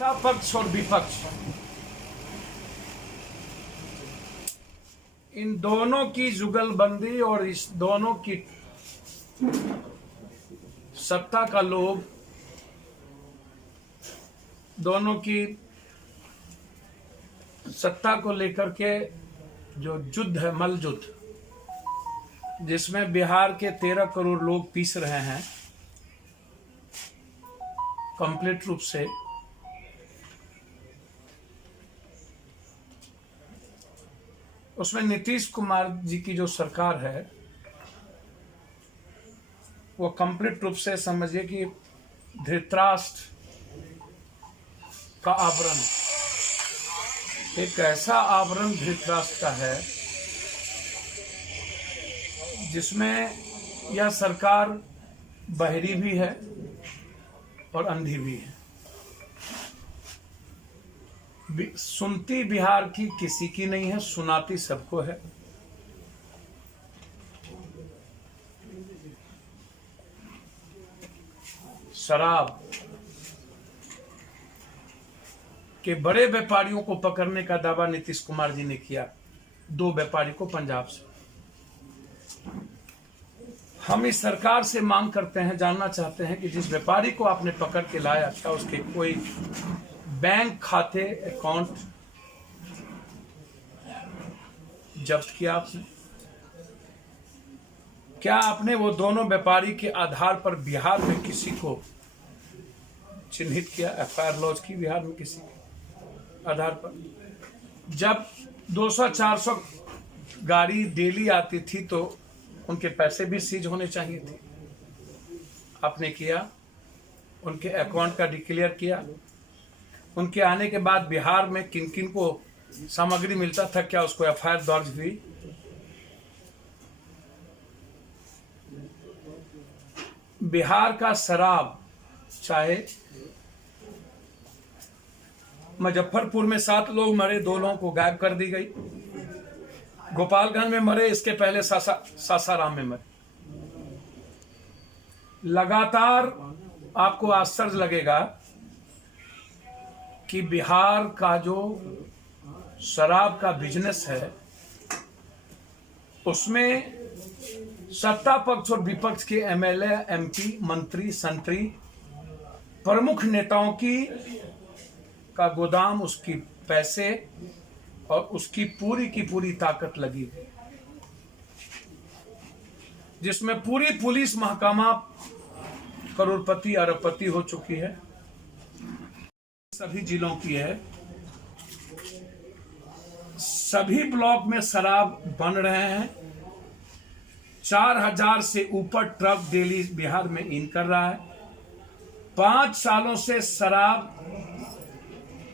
सत्ता पक्ष और विपक्ष, इन दोनों की जुगलबंदी और इस दोनों की सत्ता का लोभ, दोनों की सत्ता को लेकर के जो युद्ध है, मल युद्ध, जिसमें बिहार के 13 करोड़ लोग पीस रहे हैं कंप्लीट रूप से, उसमें नीतीश कुमार जी की जो सरकार है वो कंप्लीट रूप से समझिए कि धृतराष्ट्र का आवरण, एक ऐसा आवरण धृतराष्ट्र का है जिसमें यह सरकार बहरी भी है और अंधी भी है। सुनती बिहार की किसी की नहीं है, सुनाती सबको है। शराब के बड़े व्यापारियों को पकड़ने का दावा नीतीश कुमार जी ने किया, 2 व्यापारी को पंजाब से। हम इस सरकार से मांग करते हैं, जानना चाहते हैं कि जिस व्यापारी को आपने पकड़ के लाया, क्या उसके कोई बैंक खाते, अकाउंट जब्त किया आपने? क्या आपने वो दोनों व्यापारी के आधार पर बिहार में किसी को चिन्हित किया, एफआईआर लॉन्च की बिहार में किसी के आधार पर? जब 200-400 गाड़ी डेली आती थी तो उनके पैसे भी सीज होने चाहिए थे, आपने किया? उनके अकाउंट का डिक्लेयर किया? उनके आने के बाद बिहार में किन किन को सामग्री मिलता था, क्या उसको एफआईआर दर्ज हुई? बिहार का शराब, चाहे मुजफ्फरपुर में 7 लोग मरे, 2 लोगों को गायब कर दी गई, गोपालगंज में मरे, इसके पहले सासाराम में मरे। लगातार आपको आश्चर्य लगेगा कि बिहार का जो शराब का बिजनेस है उसमें सत्ता पक्ष और विपक्ष के एमएलए, एमपी, मंत्री, संतरी, प्रमुख नेताओं का गोदाम, उसकी पैसे और उसकी पूरी ताकत लगी है, जिसमें पूरी पुलिस महकमा करोड़पति अरबपति हो चुकी है, सभी जिलों की है। सभी ब्लॉक में शराब बन रहे हैं। 4000 से ऊपर ट्रक डेली बिहार में इन कर रहा है। 5 सालों से शराब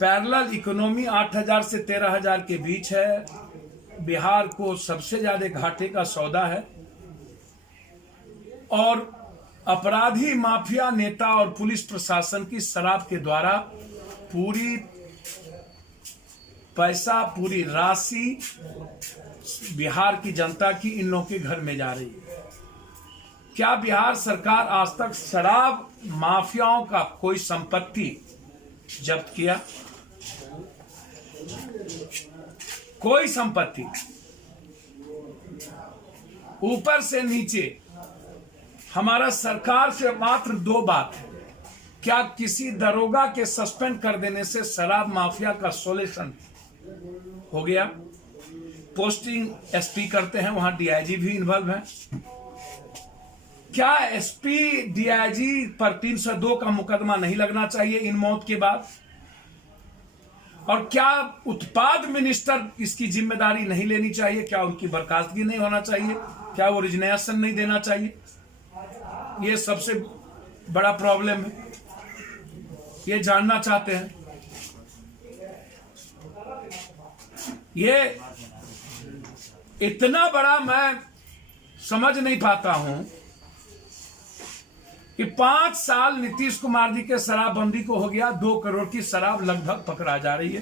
पैरेलल इकोनॉमी 8000 से 13000 के बीच है। बिहार को सबसे ज्यादा घाटे का सौदा है और अपराधी माफिया नेता और पुलिस प्रशासन की शराब के द्वारा पूरी पैसा, पूरी राशि बिहार की जनता की इन लोगों के घर में जा रही है। क्या बिहार सरकार आज तक शराब माफियाओं का कोई संपत्ति जब्त किया? कोई संपत्ति। ऊपर से नीचे हमारा सरकार से मात्र 2 बात है। क्या किसी दरोगा के सस्पेंड कर देने से शराब माफिया का सोल्यूशन हो गया? पोस्टिंग एसपी करते हैं, वहां डीआईजी भी इन्वॉल्व है। क्या एसपी डीआईजी पर 302 का मुकदमा नहीं लगना चाहिए इन मौत के बाद? और क्या उत्पाद मिनिस्टर इसकी जिम्मेदारी नहीं लेनी चाहिए? क्या उनकी बर्खास्तगी नहीं होना चाहिए? क्या वो रिजनेशन नहीं देना चाहिए? ये सबसे बड़ा प्रॉब्लम है, ये जानना चाहते हैं। ये इतना बड़ा मैं समझ नहीं पाता हूं कि 5 साल नीतीश कुमार जी के शराबबंदी को हो गया, 2 करोड़ की शराब लगभग पकड़ा जा रही है।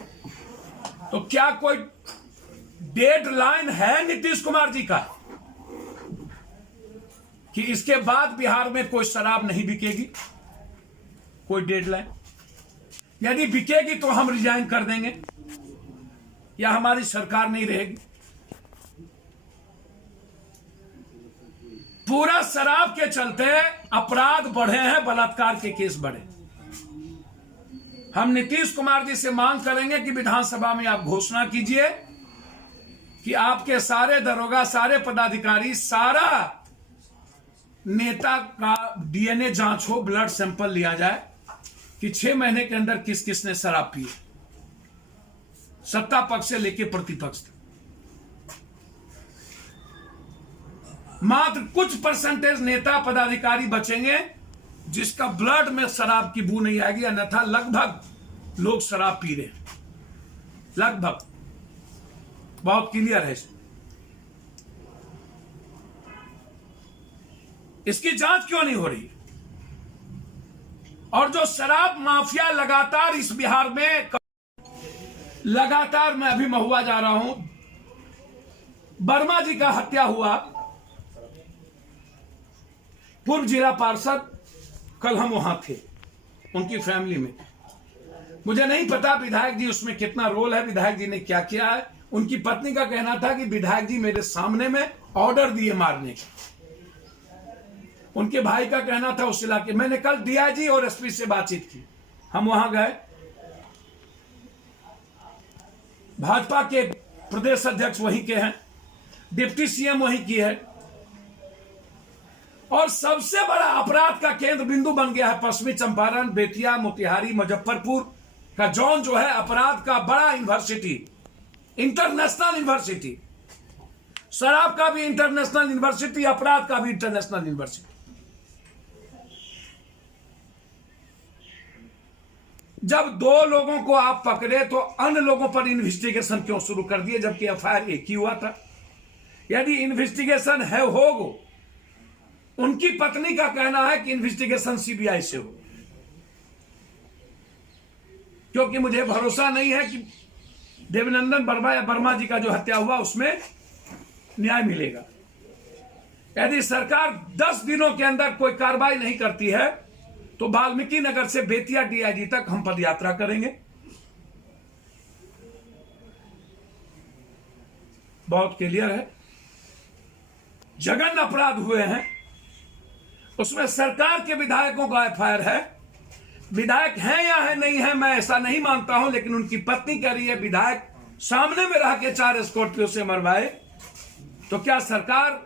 तो क्या कोई डेडलाइन है नीतीश कुमार जी का कि इसके बाद बिहार में कोई शराब नहीं बिकेगी? कोई डेडलाइन? यदि बिकेगी तो हम रिजाइन कर देंगे या हमारी सरकार नहीं रहेगी। पूरा शराब के चलते अपराध बढ़े हैं, बलात्कार के केस बढ़े। हम नीतीश कुमार जी से मांग करेंगे कि विधानसभा में आप घोषणा कीजिए कि आपके सारे दरोगा, सारे पदाधिकारी, सारा नेता का डीएनए जांच हो, ब्लड सैंपल लिया जाए कि 6 महीने के अंदर किस किस ने शराब पी, सत्ता पक्ष से लेकर प्रतिपक्ष तक। मात्र कुछ परसेंटेज नेता पदाधिकारी बचेंगे जिसका ब्लड में शराब की बू नहीं आएगी, अन्यथा लगभग लोग शराब पी रहे हैं, लगभग। बहुत क्लियर है। इसकी जांच क्यों नहीं हो रही? और जो शराब माफिया लगातार इस बिहार में, लगातार, मैं अभी महुआ जा रहा हूं, वर्मा जी का हत्या हुआ, पूर्व जिला पार्षद, कल हम वहां थे उनकी फैमिली में। मुझे नहीं पता विधायक जी उसमें कितना रोल है, विधायक जी ने क्या किया है। उनकी पत्नी का कहना था कि विधायक जी मेरे सामने में ऑर्डर दिए मारने के। उनके भाई का कहना था उस इलाके, मैंने कल डीआईजी और एसपी से बातचीत की, हम वहां गए, भाजपा के प्रदेश अध्यक्ष वहीं के हैं, डिप्टी सीएम वहीं की है, और सबसे बड़ा अपराध का केंद्र बिंदु बन गया है पश्चिमी चंपारण, बेतिया, मोतिहारी, मुजफ्फरपुर का जोन जो है अपराध का बड़ा यूनिवर्सिटी, इंटरनेशनल यूनिवर्सिटी। शराब का भी इंटरनेशनल यूनिवर्सिटी, अपराध का भी इंटरनेशनल यूनिवर्सिटी। जब 2 लोगों को आप पकड़े तो अन्य लोगों पर इन्वेस्टिगेशन क्यों शुरू कर दिए, जबकि एफआईआर एक ही हुआ था? यदि इन्वेस्टिगेशन है होगा, उनकी पत्नी का कहना है कि इन्वेस्टिगेशन सीबीआई से हो, क्योंकि मुझे भरोसा नहीं है कि देवनंदन वर्मा या वर्मा जी का जो हत्या हुआ उसमें न्याय मिलेगा। यदि सरकार 10 दिनों के अंदर कोई कार्रवाई नहीं करती है तो वाल्मीकि नगर से बेतिया डीआईजी तक हम पदयात्रा करेंगे। बहुत क्लियर है। जघन्य अपराध हुए हैं, उसमें सरकार के विधायकों का एफआईआर है। विधायक हैं या है नहीं है मैं ऐसा नहीं मानता हूं, लेकिन उनकी पत्नी कह रही है विधायक सामने में रह के 4 स्कॉर्पियो से मरवाए, तो क्या सरकार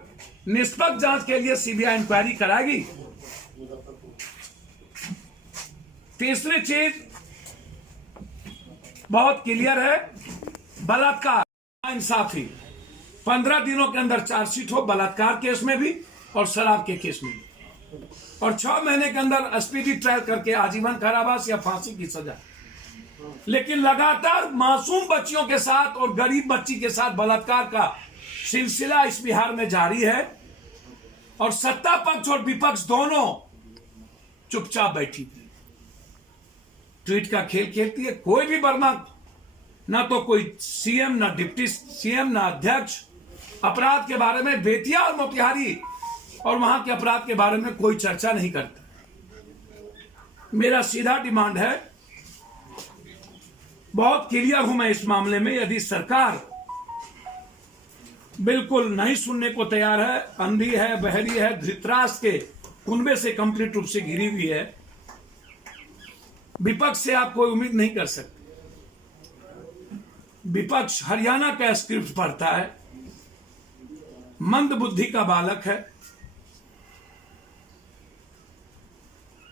निष्पक्ष जांच के लिए सीबीआई इंक्वायरी कराएगी? तीसरी चीज बहुत क्लियर है, बलात्कार, इंसाफी। 15 दिनों के अंदर चार्जशीट हो, बलात्कार केस में भी और शराब के केस में भी, और 6 महीने के अंदर स्पीडी ट्रायल करके आजीवन कारावास या फांसी की सजा। लेकिन लगातार मासूम बच्चियों के साथ और गरीब बच्ची के साथ बलात्कार का सिलसिला इस बिहार में जारी है, और सत्ता पक्ष और विपक्ष दोनों चुपचाप बैठी थी, ट्वीट का खेल खेलती है। कोई भी वर्मा, ना तो कोई सीएम, ना डिप्टी सीएम, ना अध्यक्ष, अपराध के बारे में, बेतिया और मोतिहारी और वहां के अपराध के बारे में कोई चर्चा नहीं करता। मेरा सीधा डिमांड है, बहुत क्लियर हूं मैं इस मामले में, यदि सरकार बिल्कुल नहीं सुनने को तैयार है, अंधी है, बहरी है, धृतराष्ट्र के कुनबे से कंप्लीट रूप से घिरी हुई है, विपक्ष से आप कोई उम्मीद नहीं कर सकते। विपक्ष हरियाणा का स्क्रिप्ट पढ़ता है, मंद बुद्धि का बालक है,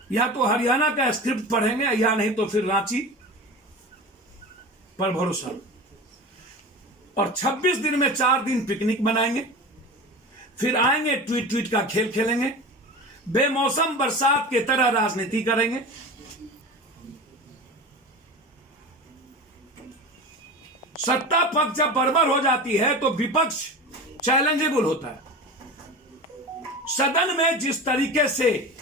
या तो हरियाणा का स्क्रिप्ट पढ़ेंगे या नहीं तो फिर रांची पर भरोसा। और 26 दिन में 4 दिन पिकनिक बनाएंगे, फिर आएंगे ट्वीट ट्वीट का खेल खेलेंगे, बेमौसम बरसात के तरह राजनीति करेंगे। सत्ता पक्ष जब बर्बर हो जाती है तो विपक्ष चैलेंजेबल होता है। सदन में जिस तरीके से,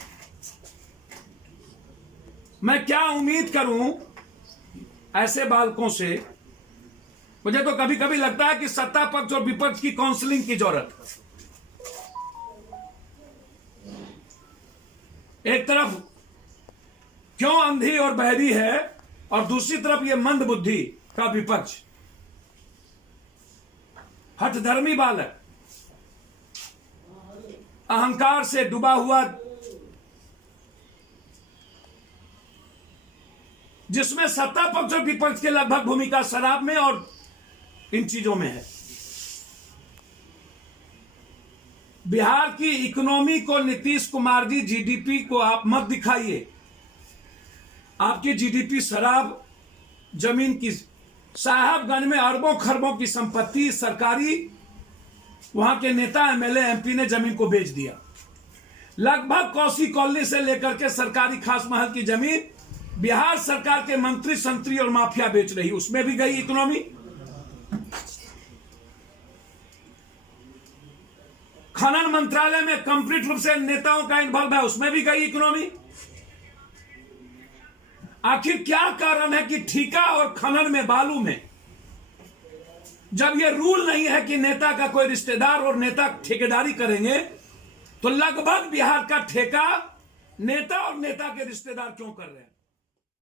मैं क्या उम्मीद करूं ऐसे बालकों से, मुझे तो कभी कभी लगता है कि सत्ता पक्ष और विपक्ष की काउंसलिंग की जरूरत है। एक तरफ क्यों अंधी और बहरी है और दूसरी तरफ ये मंद बुद्धि का विपक्ष, हठधर्मी बालक, अहंकार से डूबा हुआ, जिसमें सत्ता पक्ष और विपक्ष के लगभग भूमिका शराब में और इन चीजों में है। बिहार की इकोनॉमी को नीतीश कुमार जी, जीडीपी को आप मत दिखाइए। आपकी जीडीपी शराब, जमीन की, साहबगंज में अरबों खरबों की संपत्ति सरकारी, वहां के नेता एमएलए एमपी ने जमीन को बेच दिया। लगभग कौसी कॉलोनी से लेकर के सरकारी खास महल की जमीन बिहार सरकार के मंत्री संतरी और माफिया बेच रही, उसमें भी गई इकोनॉमी। खनन मंत्रालय में कंप्लीट रूप से नेताओं का इन्वॉल्व है, उसमें भी गई इकोनॉमी। आखिर क्या कारण है कि ठेका और खनन में, बालू में, जब यह रूल नहीं है कि नेता का कोई रिश्तेदार और नेता ठेकेदारी करेंगे, तो लगभग बिहार का ठेका नेता और नेता के रिश्तेदार क्यों कर रहे हैं?